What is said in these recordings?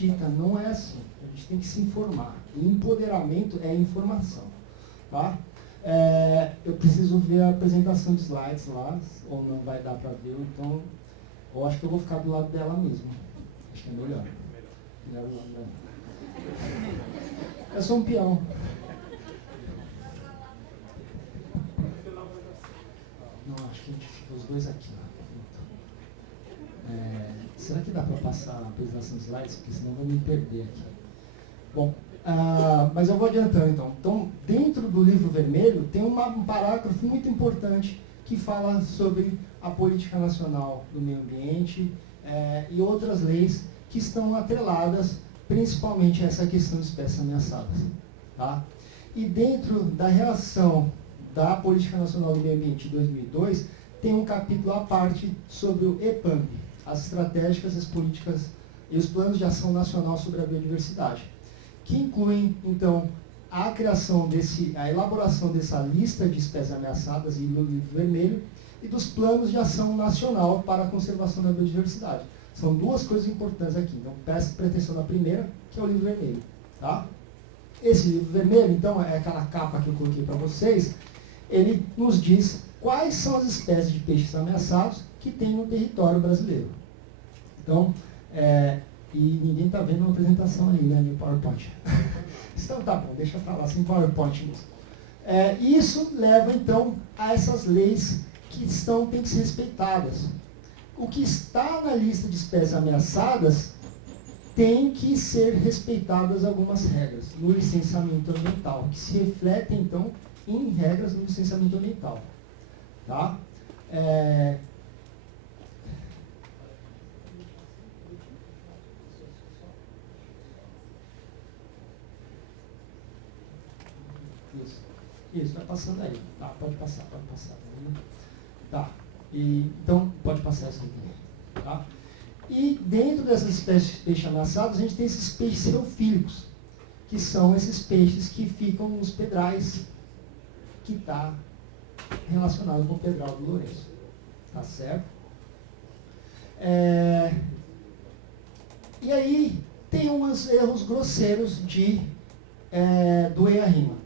acredita, não é assim. A gente tem que se informar. E empoderamento é informação. Tá? Eu preciso ver a apresentação de slides lá, ou não vai dar para ver, então eu acho que eu vou ficar do lado dela mesmo. Acho que é melhor. Eu sou um peão. Não, acho que a gente fica os dois aqui. Será que dá para passar a apresentação de slides? Porque senão eu vou me perder aqui. Bom, mas eu vou adiantando então. Então, dentro do livro vermelho, tem um parágrafo muito importante que fala sobre a política nacional do meio ambiente e outras leis que estão atreladas principalmente a essa questão de espécies ameaçadas. Tá? E dentro da relação da Política Nacional do Meio Ambiente de 2002, tem um capítulo à parte sobre o EPAMB, as estratégicas, as políticas e os planos de ação nacional sobre a biodiversidade, que incluem, então, a elaboração dessa lista de espécies ameaçadas e do livro vermelho e dos planos de ação nacional para a conservação da biodiversidade. São duas coisas importantes aqui. Então, preste atenção na primeira, que é o livro vermelho. Tá? Esse livro vermelho, então, é aquela capa que eu coloquei para vocês, ele nos diz quais são as espécies de peixes ameaçados que tem no território brasileiro. Então, e ninguém está vendo a apresentação aí, né, no PowerPoint. Então tá bom, deixa eu falar sem PowerPoint mesmo. Isso leva, então, a essas leis que têm que ser respeitadas. O que está na lista de espécies ameaçadas tem que ser respeitadas algumas regras no licenciamento ambiental, que se refletem, então, em regras no licenciamento ambiental. Tá? Isso, vai passando aí. Tá, pode passar. Tá. Então, pode passar isso aqui. Tá? E dentro dessas espécies de peixes ameaçados, a gente tem esses peixes serofílicos, que são esses peixes que ficam nos pedrais, que está relacionado com o Pedral do Lourenço. Tá certo? E aí, tem uns erros grosseiros do EIA-RIMA.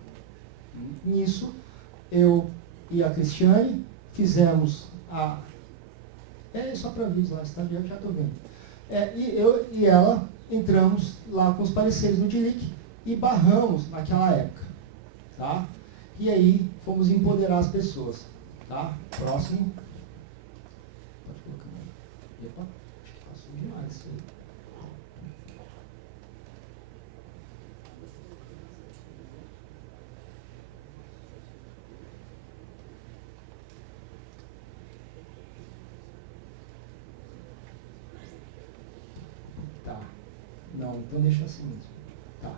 Nisso, eu e a Cristiane fizemos só para ver lá, eu já estou vendo. E eu e ela entramos lá com os pareceres no DILIC e barramos naquela época. Tá? E aí, fomos empoderar as pessoas. Tá? Próximo. Pode colocar aí. Epa, acho que passou demais isso aí. Não, então deixa assim mesmo. Tá,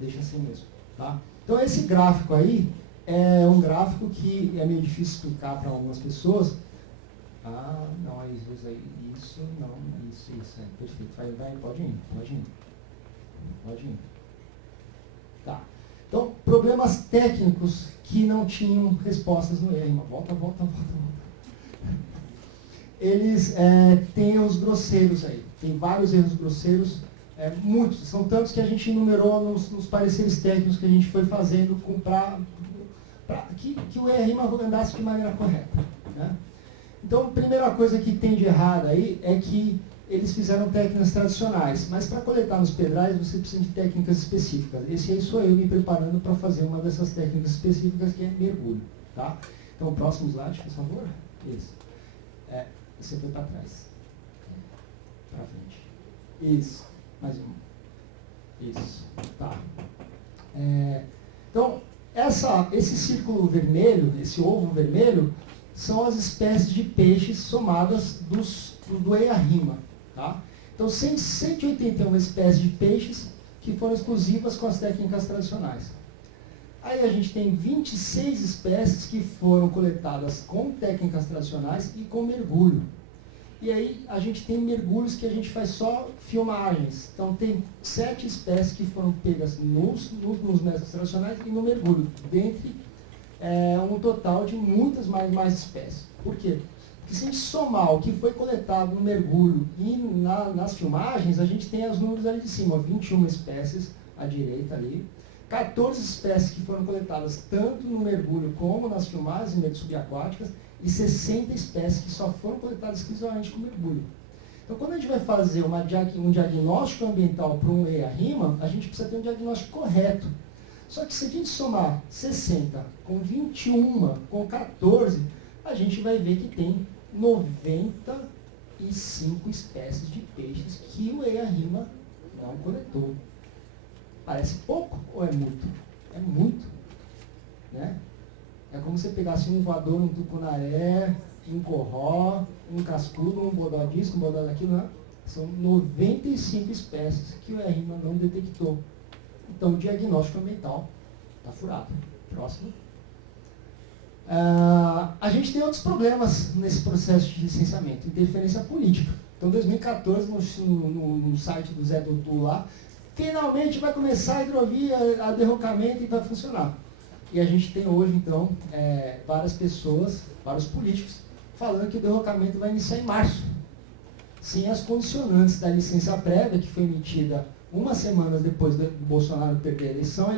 deixa assim mesmo. Tá? Então esse gráfico aí é um gráfico que é meio difícil explicar para algumas pessoas. Não, isso, perfeito. Pode ir. Tá. Então, problemas técnicos que não tinham respostas no EIA-RIMA. Volta. Eles têm os grosseiros aí. Tem vários erros grosseiros. Muitos, são tantos que a gente enumerou nos pareceres técnicos que a gente foi fazendo para que o EIA-RIMA andasse de maneira correta. Né? Então, a primeira coisa que tem de errado aí é que eles fizeram técnicas tradicionais, mas para coletar nos pedrais você precisa de técnicas específicas. Esse aí sou eu me preparando para fazer uma dessas técnicas específicas, que é mergulho. Tá? Então, o próximo slide, por favor. Isso. Você foi para trás. Para frente. Isso. Mais um. Isso. Tá. Então, esse círculo vermelho, esse ovo vermelho, são as espécies de peixes somadas do EIA-RIMA. Tá? Então, 181 espécies de peixes que foram exclusivas com as técnicas tradicionais. Aí a gente tem 26 espécies que foram coletadas com técnicas tradicionais e com mergulho. E aí a gente tem mergulhos que a gente faz só filmagens. Então tem 7 espécies que foram pegas nos métodos tradicionais e no mergulho, dentre um total de muitas mais espécies. Por quê? Porque que se a gente somar o que foi coletado no mergulho e nas filmagens, a gente tem os números ali de cima, 21 espécies à direita ali, 14 espécies que foram coletadas tanto no mergulho como nas filmagens em redes subaquáticas e 60 espécies que só foram coletadas exclusivamente com mergulho. Então, quando a gente vai fazer um diagnóstico ambiental para um EIA-RIMA, a gente precisa ter um diagnóstico correto. Só que se a gente somar 60 com 21 com 14, a gente vai ver que tem 95 espécies de peixes que o EIA-RIMA não coletou. Parece pouco ou é muito? É muito. Né? É como se você pegasse um voador, um tucunaré, um corró, um cascudo, um bodó disso, um bodó daquilo. Né? São 95 espécies que o EIA-RIMA não detectou. Então, o diagnóstico ambiental está furado. Próximo. A gente tem outros problemas nesse processo de licenciamento. Interferência política. Então, em 2014, no site do Zé Doutor lá, finalmente vai começar a hidrovia, a derrocamento e vai funcionar. E a gente tem hoje, então, várias pessoas, vários políticos, falando que o derrocamento vai iniciar em março. Sem as condicionantes da licença prévia, que foi emitida umas semanas depois do Bolsonaro perder a eleição,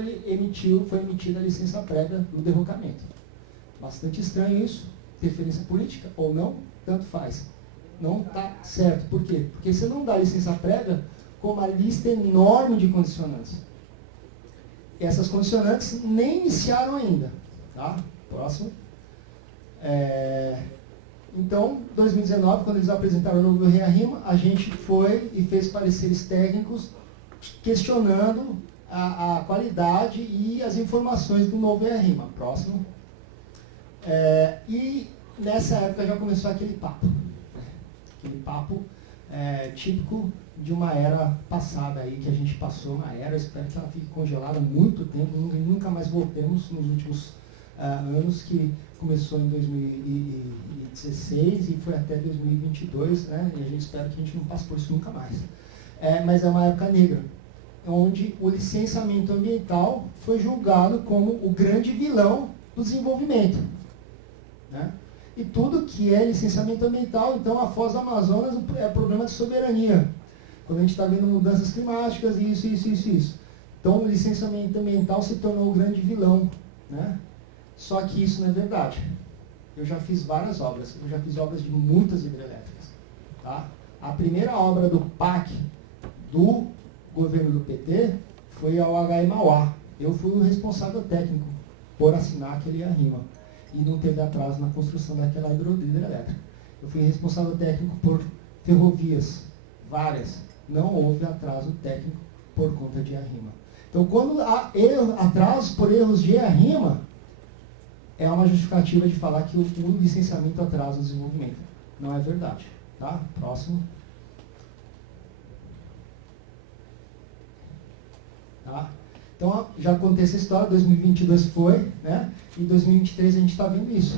foi emitida a licença prévia do derrocamento. Bastante estranho isso, interferência política ou não, tanto faz. Não está certo. Por quê? Porque você não dá licença prévia com uma lista enorme de condicionantes. E essas condicionantes nem iniciaram ainda. Tá? Próximo. Então, em 2019, quando eles apresentaram o novo EIA-RIMA, a gente foi e fez pareceres técnicos questionando a qualidade e as informações do novo EIA-RIMA. Próximo. E nessa época já começou aquele papo. Aquele papo típico de uma era passada aí, que a gente passou uma era, eu espero que ela fique congelada há muito tempo, nunca mais voltemos nos últimos anos, que começou em 2016 e foi até 2022, né? E a gente espera que a gente não passe por isso nunca mais. Mas é uma época negra, onde o licenciamento ambiental foi julgado como o grande vilão do desenvolvimento. Né? E tudo que é licenciamento ambiental, então a Foz do Amazonas é problema de soberania. Quando a gente está vendo mudanças climáticas, isso. Então o licenciamento ambiental se tornou o grande vilão. Né? Só que isso não é verdade. Eu já fiz várias obras, eu já fiz obras de muitas hidrelétricas. Tá? A primeira obra do PAC do governo do PT foi ao HE Mauá. Eu fui o responsável técnico por assinar aquele EIA-RIMA. E não teve atraso na construção daquela hidrelétrica. Eu fui responsável técnico por ferrovias, várias. Não houve atraso técnico por conta de EIA-RIMA. Então, quando há atrasos por erros de EIA-RIMA, é uma justificativa de falar que o licenciamento atrasa o desenvolvimento. Não é verdade. Tá? Próximo. Tá? Então, já aconteceu essa história, 2022 foi, né? E em 2023 a gente está vendo isso.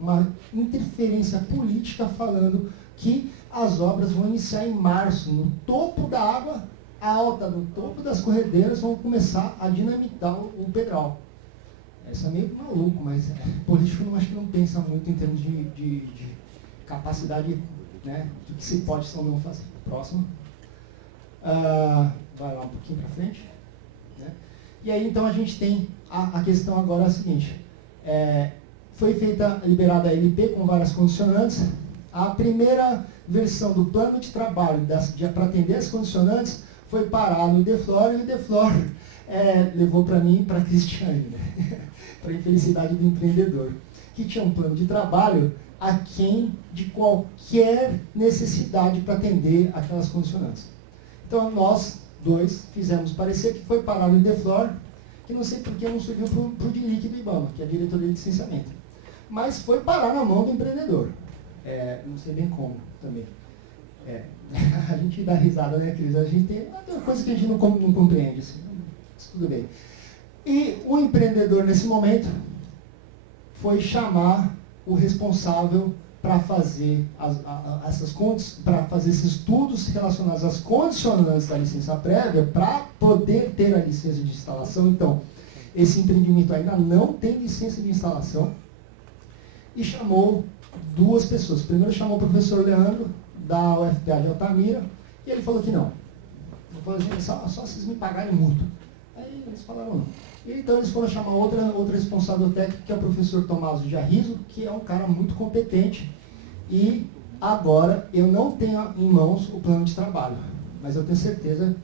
Uma interferência política falando que as obras vão iniciar em março, no topo da água alta, no topo das corredeiras, vão começar a dinamitar o pedral. Isso é meio maluco, mas político não, acho que não pensa muito em termos de capacidade, né, do que se pode ou não fazer. Próximo. Vai lá um pouquinho para frente. Né? E aí, então, a gente tem a questão agora é a seguinte. Foi liberada a LP com várias condicionantes. A primeira versão do plano de trabalho para atender as condicionantes foi parar no IDEFLOR, e o IDEFLOR levou para mim e para a Cristiane, né? Para a infelicidade do empreendedor, que tinha um plano de trabalho aquém de qualquer necessidade para atender aquelas condicionantes. Então, nós dois fizemos parecer que foi parar no IDEFLOR, que não sei porque não subiu para o DILIC do IBAMA, que é a diretoria de licenciamento. Mas foi parar na mão do empreendedor. Não sei bem como também. A gente dá risada, né, Cris? A gente tem coisa que a gente não compreende, assim, mas tudo bem. E o empreendedor, nesse momento, foi chamar o responsável para fazer esses estudos relacionados às condicionantes da licença prévia para poder ter a licença de instalação. Então, esse empreendimento ainda não tem licença de instalação e chamou duas pessoas. Primeiro chamou o professor Leandro, da UFPA de Altamira, e ele falou que não. Ele falou assim, só vocês me pagarem muito. Aí eles falaram não. E então eles foram chamar outro responsável técnico, que é o professor Tommaso de Arriso, que é um cara muito competente. E agora eu não tenho em mãos o plano de trabalho, mas eu tenho certeza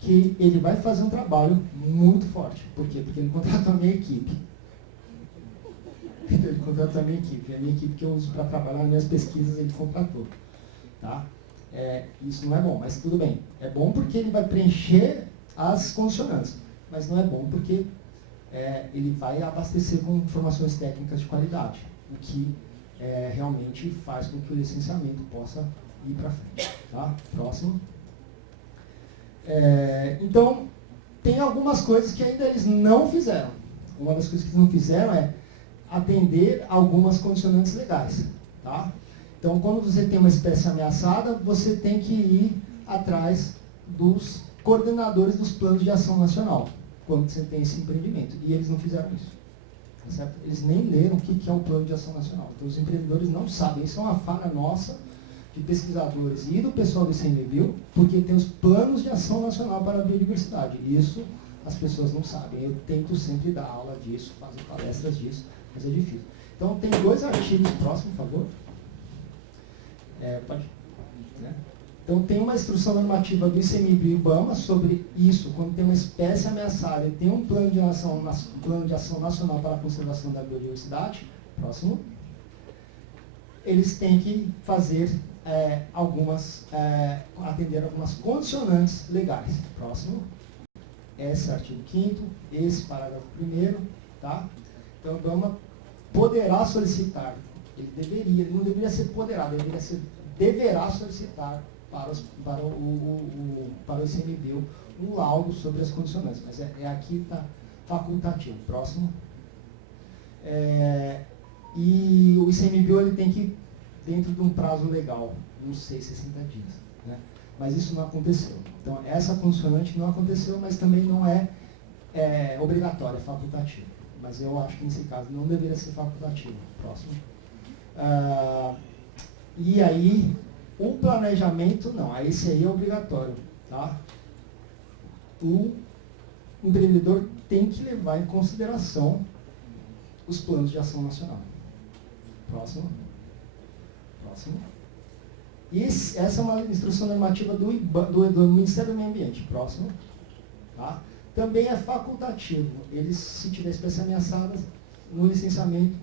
que ele vai fazer um trabalho muito forte. Por quê? Porque ele contratou a minha equipe. Ele contratou a minha equipe. A minha equipe que eu uso para trabalhar nas minhas pesquisas, ele contratou. Tá? Isso não é bom, mas tudo bem. É bom porque ele vai preencher as condicionantes, mas não é bom porque ele vai abastecer com informações técnicas de qualidade, o que realmente faz com que o licenciamento possa ir para frente. Tá? Próximo. Então, tem algumas coisas que ainda eles não fizeram. Uma das coisas que eles não fizeram é atender algumas condicionantes legais. Tá? Então, quando você tem uma espécie ameaçada, você tem que ir atrás dos coordenadores dos planos de ação nacional, quando você tem esse empreendimento. E eles não fizeram isso. Tá certo? Eles nem leram o que é o plano de ação nacional. Então, os empreendedores não sabem. Isso é uma falha nossa, de pesquisadores e do pessoal do ICMBio, porque tem os planos de ação nacional para a biodiversidade. Isso as pessoas não sabem. Eu tento sempre dar aula disso, fazer palestras disso, mas é difícil. Então, tem dois artigos próximos, por favor. Pode. Né? Então, tem uma instrução normativa do ICMBio e IBAMA sobre isso, quando tem uma espécie ameaçada e tem um plano de ação nacional para a conservação da biodiversidade. Próximo. Eles têm que fazer atender algumas condicionantes legais. Próximo. Esse artigo 5º, esse parágrafo 1º, tá? Então, o IBAMA poderá solicitar, ele não deveria ser poderado, ele deverá solicitar para o ICMBio um laudo sobre as condicionantes, mas aqui está facultativo. Próximo. E o ICMBio ele tem que, dentro de um prazo legal, não sei, 60 dias. Né? Mas isso não aconteceu. Então, essa condicionante não aconteceu, mas também não é obrigatória, é facultativo. Mas eu acho que nesse caso não deveria ser facultativo. Próximo. E aí, o planejamento, não, esse aí é obrigatório. Tá? O empreendedor tem que levar em consideração os planos de ação nacional. Próximo. Próximo. Essa é uma instrução normativa do Ministério do Meio Ambiente. Próximo. Tá? Também é facultativo. Eles, se tiver espécies ameaçadas, no licenciamento,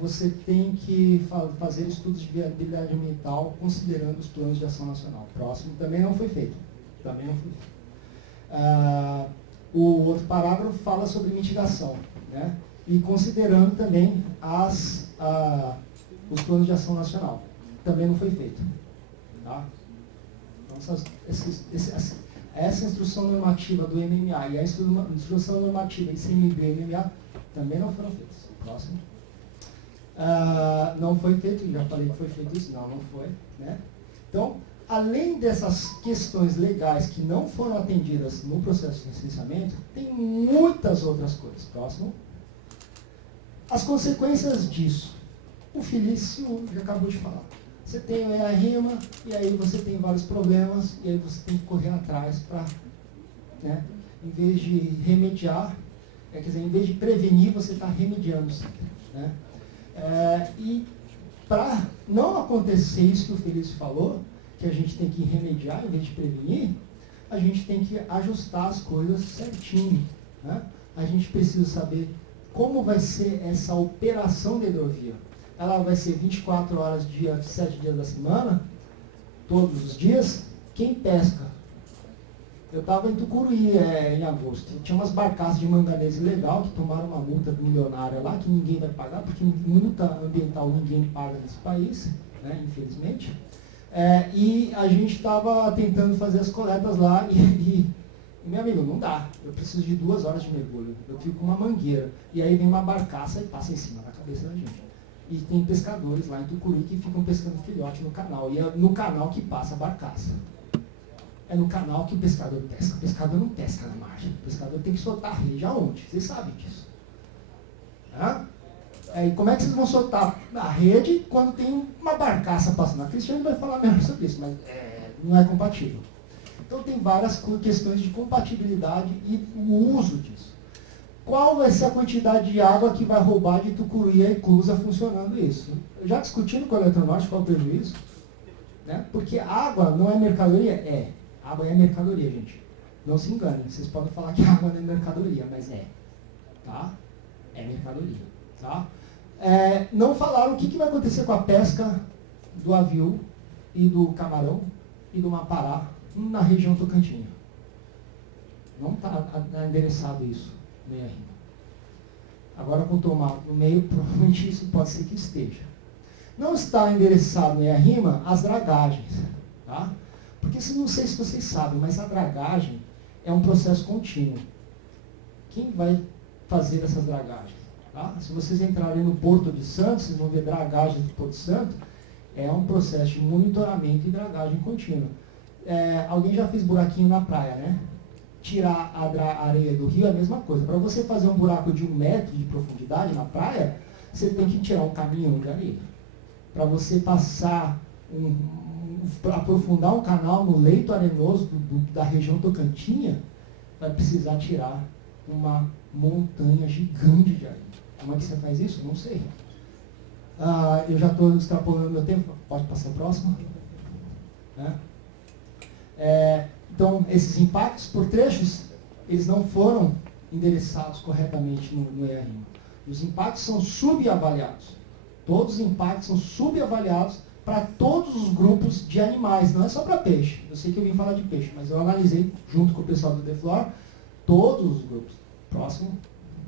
você tem que fazer estudos de viabilidade ambiental considerando os planos de ação nacional. Próximo. Também não foi feito. Também não foi feito. O outro parágrafo fala sobre mitigação, né? E considerando também os planos de ação nacional. Também não foi feito. Tá? Então, essa instrução normativa do MMA e a instrução normativa ICMBio e MMA também não foram feitas. Próximo. Não foi feito, já falei que foi feito isso, não foi. Né? Então, além dessas questões legais que não foram atendidas no processo de licenciamento, tem muitas outras coisas. Próximo. As consequências disso. O Felício já acabou de falar. Você tem a rima, e aí você tem vários problemas, e aí você tem que correr atrás para, né, em vez de remediar, quer dizer, em vez de prevenir, você está remediando sempre. Né? E para não acontecer isso que o Felício falou, que a gente tem que remediar em vez de prevenir, a gente tem que ajustar as coisas certinho. Né? A gente precisa saber como vai ser essa operação da hidrovia. Ela vai ser 24 horas dia, 7 dias da semana, todos os dias. Quem pesca? Eu estava em Tucuruí em agosto. Tinha umas barcaças de manganês ilegal que tomaram uma multa milionária lá, que ninguém vai pagar, porque multa ambiental ninguém paga nesse país, né, infelizmente. E a gente estava tentando fazer as coletas lá e meu amigo, não dá. Eu preciso de 2 horas de mergulho. Eu fico com uma mangueira. E aí vem uma barcaça e passa em cima da cabeça da gente. E tem pescadores lá em Tucuruí que ficam pescando filhote no canal. E é no canal que passa a barcaça. É no canal que o pescador pesca. O pescador não pesca na margem. O pescador tem que soltar a rede aonde? Vocês sabem disso. E como é que vocês vão soltar a rede quando tem uma barcaça passando? A Cristiane vai falar melhor sobre isso, mas não é compatível. Então tem várias questões de compatibilidade e o uso disso. Qual vai ser a quantidade de água que vai roubar de Tucuruí a Eclusa funcionando isso? Já discutindo com o Eletronorte qual é o prejuízo? Né? Porque água não é mercadoria? É. Água é mercadoria, gente. Não se enganem. Vocês podem falar que água não é mercadoria, mas é. Tá? É mercadoria. Tá? Não falaram o que vai acontecer com a pesca do aviu e do camarão e do mapará na região tocantina. Não está endereçado isso. Meia rima. Agora com o tomate no meio, provavelmente isso pode ser que esteja. Não está endereçado meia rima as dragagens. Tá? Porque não sei se vocês sabem, mas a dragagem é um processo contínuo. Quem vai fazer essas dragagens? Tá? Se vocês entrarem no Porto de Santos, vocês vão ver dragagem do Porto de Santos. É um processo de monitoramento e dragagem contínua. Alguém já fez buraquinho na praia, né? Tirar a areia do rio é a mesma coisa. Para você fazer um buraco de 1 metro de profundidade na praia, você tem que tirar um caminhão de areia. Para você passar, aprofundar um canal no leito arenoso da região tocantina, vai precisar tirar uma montanha gigante de areia. Como é que você faz isso? Não sei. Eu já estou extrapolando meu tempo. Pode passar a próxima? Então, esses impactos por trechos, eles não foram endereçados corretamente no EARIMA. Os impactos são subavaliados. Todos os impactos são subavaliados para todos os grupos de animais, não é só para peixe. Eu sei que eu vim falar de peixe, mas eu analisei, junto com o pessoal do DeFlor, todos os grupos. Próximo.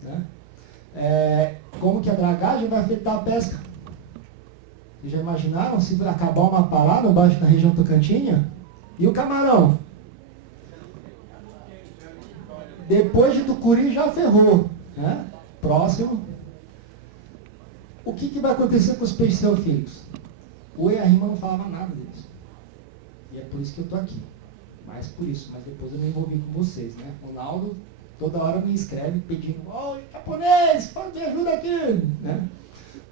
Né? Como que a dragagem vai afetar a pesca? Vocês já imaginaram se acabar uma parada embaixo na região tocantina? E o camarão? Depois de Tucuruí já ferrou. Né? Próximo. O que vai acontecer com os peixes teofílicos? O EARIMA não falava nada deles. E é por isso que eu estou aqui. Mais por isso, mas depois eu me envolvi com vocês. Né? Ronaldo toda hora me escreve pedindo, japonês, me ajuda aqui. Né?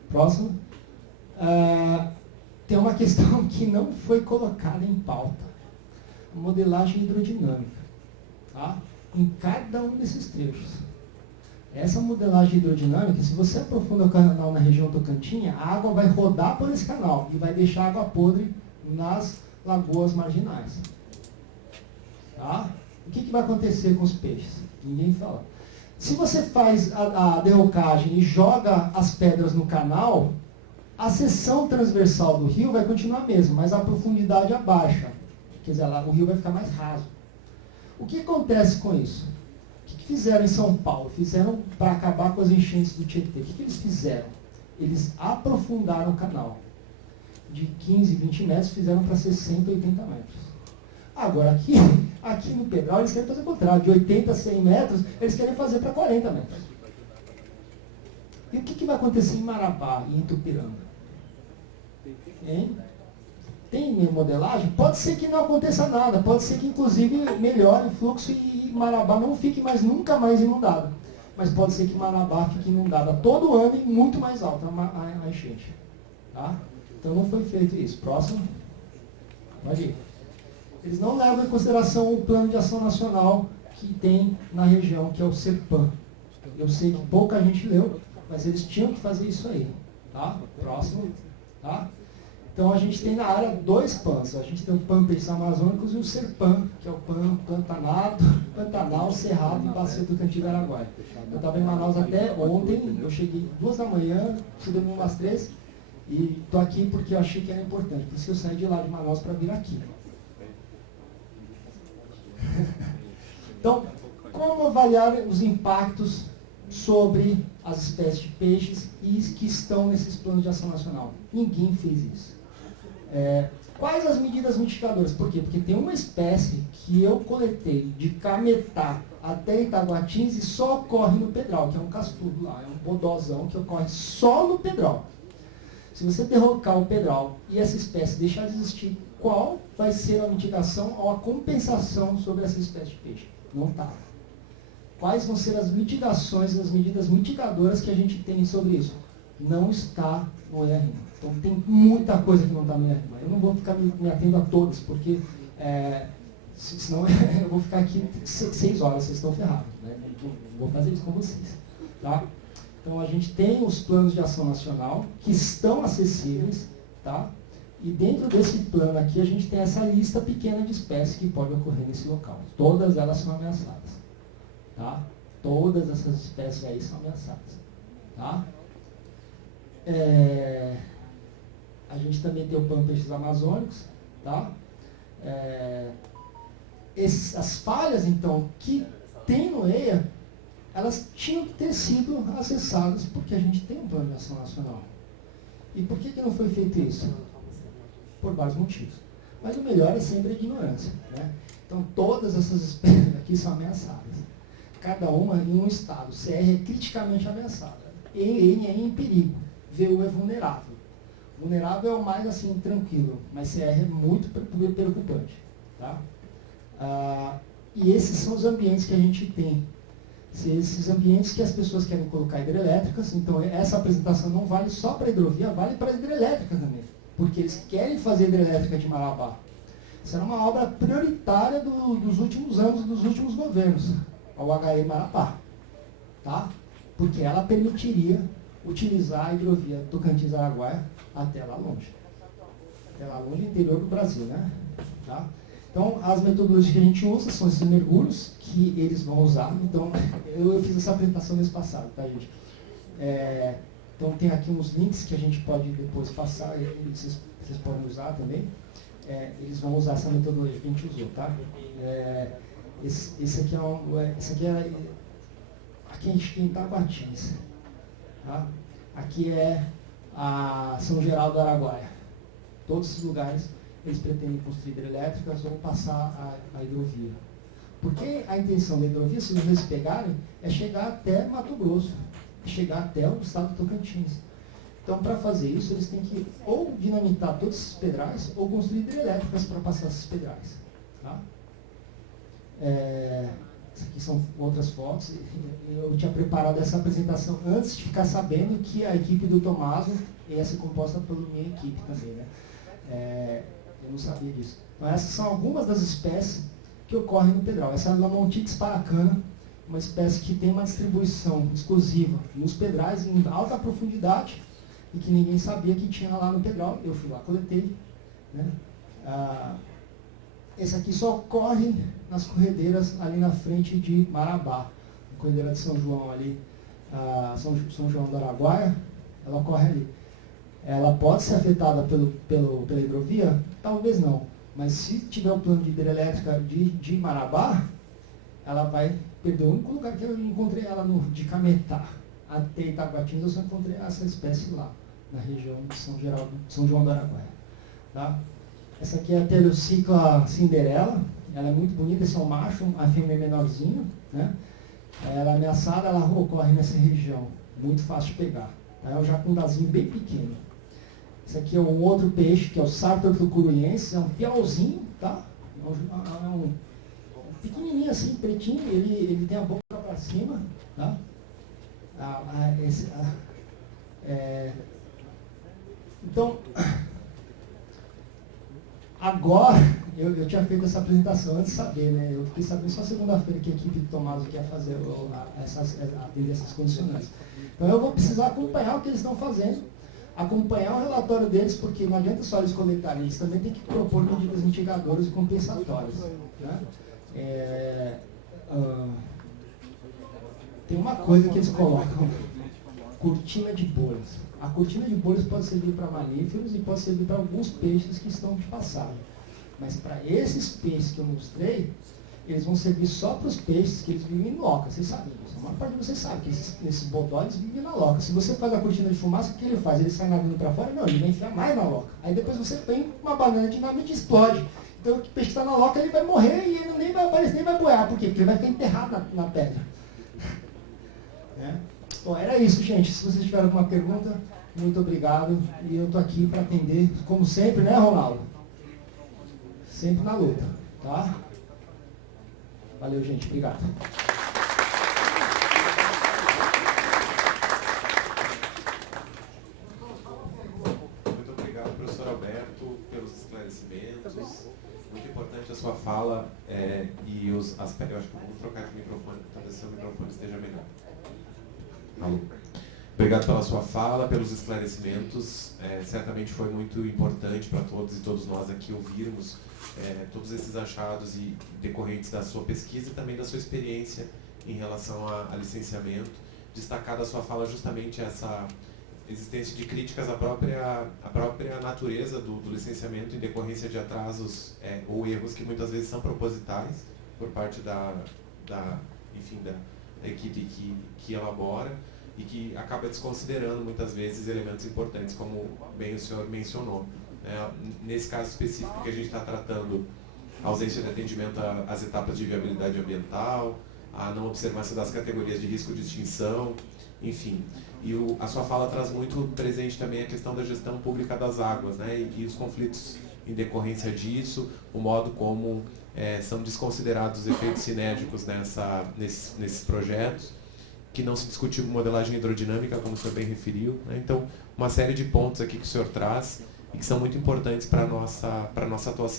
Próximo. Tem uma questão que não foi colocada em pauta. A modelagem hidrodinâmica. Tá? Em cada um desses trechos. Essa modelagem hidrodinâmica, se você aprofunda o canal na região tocantina, a água vai rodar por esse canal e vai deixar água podre nas lagoas marginais. Tá? O que vai acontecer com os peixes? Ninguém fala. Se você faz a derrocagem e joga as pedras no canal, a seção transversal do rio vai continuar a mesma, mas a profundidade abaixa. Quer dizer, o rio vai ficar mais raso. O que acontece com isso? O que fizeram em São Paulo? Fizeram para acabar com as enchentes do Tietê. O que eles fizeram? Eles aprofundaram o canal. De 15, 20 metros, fizeram para 60, 80 metros. Agora, aqui no Pedral, eles querem fazer o contrário. De 80 a 100 metros, eles querem fazer para 40 metros. E o que vai acontecer em Marabá e em Tupiranga? Hein? Tem modelagem? Pode ser que não aconteça nada. Pode ser que, inclusive, melhore o fluxo e Marabá não fique nunca mais inundado. Mas pode ser que Marabá fique inundada todo ano e muito mais alta a enchente. Tá? Então não foi feito isso. Próximo. Pode ir. Eles não levam em consideração o plano de ação nacional que tem na região, que é o SERPAN. Eu sei que pouca gente leu, mas eles tinham que fazer isso aí. Tá? Próximo. Tá? Então a gente tem na área 2 PANs. A gente tem o PAN Peixes Amazônicos e o SERPAN, que é o PAN Pantanal, Cerrado e Bacia do Cantinho do Araguaia. Eu estava em Manaus até ontem, eu cheguei 2 da manhã, estudei umas 3, e estou aqui porque eu achei que era importante. Por isso que eu saí de lá de Manaus para vir aqui. Então, como avaliar os impactos sobre as espécies de peixes que estão nesses planos de ação nacional? Ninguém fez isso. Quais as medidas mitigadoras? Por quê? Porque tem uma espécie que eu coletei de Cametá até Itaguatins e só ocorre no Pedral, que é um cascudo lá, é um bodozão que ocorre só no Pedral. Se você derrocar o Pedral e essa espécie deixar de existir, qual vai ser a mitigação ou a compensação sobre essa espécie de peixe? Não está. Quais vão ser as mitigações, as medidas mitigadoras que a gente tem sobre isso? não está no EIA-RIMA. Então tem muita coisa que não está no EIA-RIMA. Eu não vou ficar me atendo a todas, porque senão eu vou ficar aqui 6 horas, vocês estão ferrados. Né? Vou fazer isso com vocês. Tá? Então a gente tem os planos de ação nacional que estão acessíveis, tá? E dentro desse plano aqui a gente tem essa lista pequena de espécies que podem ocorrer nesse local. Todas elas são ameaçadas. Tá? Todas essas espécies aí são ameaçadas. Tá? A gente também tem o plano peixes amazônicos. Tá? As falhas, então, que tem no EIA, elas tinham que ter sido acessadas porque a gente tem um plano de ação nacional. E por que não foi feito isso? Por vários motivos. Mas o melhor é sempre a ignorância. Né? Então, todas essas espécies aqui são ameaçadas. Cada uma em um estado. CR é criticamente ameaçada. EN é em perigo. VU é vulnerável. Vulnerável é o mais assim, tranquilo. Mas CR é muito preocupante. Tá? E esses são os ambientes que a gente tem. Esses ambientes que as pessoas querem colocar hidrelétricas. Então, essa apresentação não vale só para hidrovia, vale para hidrelétrica também. Porque eles querem fazer hidrelétrica de Marabá. Isso era uma obra prioritária dos últimos anos, dos últimos governos, a UHE Marabá. Tá? Porque ela permitiria utilizar a hidrovia Tocantins-Araguaia até lá longe. Até lá longe, interior do Brasil. Né? Tá? Então, as metodologias que a gente usa são esses mergulhos que eles vão usar. Então, eu fiz essa apresentação mês passado, tá, gente? Então, tem aqui uns links que a gente pode depois passar e vocês podem usar também. Eles vão usar essa metodologia que a gente usou, tá? Esse aqui aqui a gente tem Taguatins, tá? Aqui é a São Geraldo do Araguaia. Todos esses lugares eles pretendem construir hidrelétricas ou passar a hidrovia. Porque a intenção da hidrovia, se vocês pegarem, é chegar até Mato Grosso, chegar até o estado do Tocantins. Então, para fazer isso, eles têm que ou dinamitar todos esses pedrais ou construir hidrelétricas para passar esses pedrais. Tá? Essas aqui são outras fotos. Eu tinha preparado essa apresentação antes de ficar sabendo que a equipe do Tomaso ia ser composta pela minha equipe também. Né? Eu não sabia disso. Então, essas são algumas das espécies que ocorrem no pedral. Essa é a Lamontix paracana, uma espécie que tem uma distribuição exclusiva nos pedrais em alta profundidade e que ninguém sabia que tinha lá no pedral. Eu fui lá, coletei. Né? Esse aqui só ocorre nas corredeiras ali na frente de Marabá, a corredeira de São João ali, São João do Araguaia, ela ocorre ali. Ela pode ser afetada pela hidrovia? Talvez não. Mas se tiver o plano de hidrelétrica de Marabá, ela vai perder. O único lugar que eu encontrei ela de Cametá até Itaguatins, eu só encontrei essa espécie lá, na região de São João do Araguaia. Tá? Essa aqui é a Teleucicla Cinderela, ela é muito bonita, esse é um macho, a fêmea é menorzinho. Né? Ela é ameaçada, ela ocorre nessa região, muito fácil de pegar. Tá? É um jacundazinho bem pequeno. Esse aqui é um outro peixe, que é o Sartor tucuruensis, é um piauzinho, tá? É um pequenininho assim, pretinho, ele tem a boca para cima, tá? Então, agora, eu tinha feito essa apresentação antes de saber, né? Eu fiquei sabendo só segunda-feira que a equipe do Tomaso quer fazer atender essas condicionantes. Então eu vou precisar acompanhar o que eles estão fazendo, acompanhar o relatório deles, porque não adianta só eles coletarem, eles também têm que propor medidas mitigadoras e compensatórias. Né? Tem uma coisa que eles colocam, cortina de bolhas. A cortina de bolhas pode servir para mamíferos e pode servir para alguns peixes que estão de passagem. Mas para esses peixes que eu mostrei, eles vão servir só para os peixes que eles vivem em loca. Vocês sabem disso. A maior parte de vocês sabe que esses bodóis vivem na loca. Se você faz a cortina de fumaça, o que ele faz? Ele sai nadando para fora? Não, ele vai enfiar mais na loca. Aí depois você põe uma banana de dinamite e explode. Então o peixe que está na loca, ele vai morrer e ele nem vai aparecer, nem vai boiar. Por quê? Porque ele vai ficar enterrado na pedra. Bom, era isso, gente. Se vocês tiverem alguma pergunta, muito obrigado. E eu estou aqui para atender, como sempre, né, Ronaldo? Sempre na luta, tá? Valeu, gente. Obrigado. Vamos trocar de microfone, talvez seu microfone esteja melhor. Alô. Obrigado pela sua fala, pelos esclarecimentos. Certamente foi muito importante para todos e todos nós aqui ouvirmos todos esses achados e decorrentes da sua pesquisa e também da sua experiência em relação a licenciamento. Destacar da sua fala justamente essa existência de críticas à própria natureza do licenciamento em decorrência de atrasos ou erros que muitas vezes são propositais por parte da equipe que elabora e que acaba desconsiderando muitas vezes elementos importantes, como bem o senhor mencionou. Nesse caso específico que a gente está tratando, a ausência de atendimento às etapas de viabilidade ambiental, a não observância das categorias de risco de extinção, enfim. E a sua fala traz muito presente também a questão da gestão pública das águas, né? E os conflitos em decorrência disso, o modo como são desconsiderados os efeitos sinérgicos nesses projetos, que não se discutiu modelagem hidrodinâmica, como o senhor bem referiu, né? Então, uma série de pontos aqui que o senhor traz e que são muito importantes para a nossa atuação.